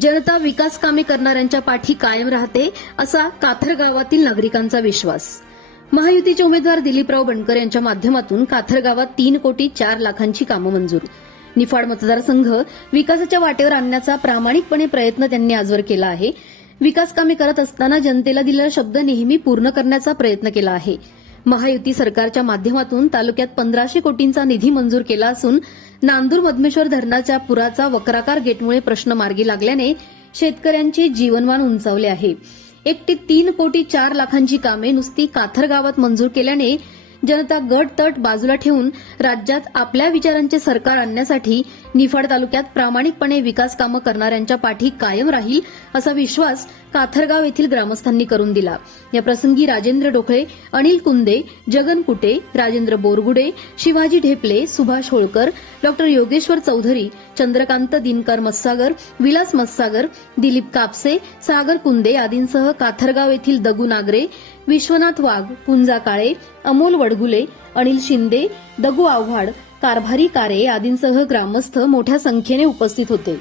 जनता विकास कामे करणाऱ्यांच्या पाठी कायम राहते असा काथर गावातील नागरिकांचा विश्वास. महायुतीचे उमेदवार दिलीपराव बनकर यांच्या माध्यमातून काथर गावात तीन कोटी चार लाखांची कामं मंजूर. निफाड मतदारसंघ विकासाच्या वाटेवर आणण्याचा प्रामाणिकपणे प्रयत्न त्यांनी आजवर केला आहे. विकास कामे करत असताना जनतेला दिलेला शब्द नेहमी पूर्ण करण्याचा प्रयत्न केला आहे. महायुती सरकारच्या माध्यमातून तालुक्यात पंधराशे कोटींचा निधी मंजूर केला असून नांदूर मधमेश्वर धरणाच्या पुराचा वक्राकार गेटमुळे प्रश्न मार्गी लागल्याने शेतकऱ्यांचे जीवनमान उंचावले आहे. एकटी तीन कोटी चार लाखांची कामे नुसती काथर गावात मंजूर केल्याने जनता गट तट बाजूला ठेवून राज्यात आपल्या विचारांचे सरकार आणण्यासाठी निफाड तालुक्यात प्रामाणिकपणे विकास कामं करणाऱ्यांच्या पाठी कायम राहील असा विश्वास काथरगाव येथील ग्रामस्थांनी करून दिला. या प्रसंगी राजेंद्र डोकळे अनिल कुंदे जगन कुटे राजेंद्र बोरगुडे शिवाजी ढेपले सुभाष होळकर डॉक्टर योगेश्वर चौधरी चंद्रकांत दिनकर मस्सागर विलास मस्सागर दिलीप कापसे सागर कुंदे आदींसह काथरगाव येथील दगू नागरे विश्वनाथ वाघ पुंजा काळे अमोल वड खडगुले अनिल शिंदे दगू आव्हाड कारभारी कारे आदींसह ग्रामस्थ मोठ्या संख्येने उपस्थित होते.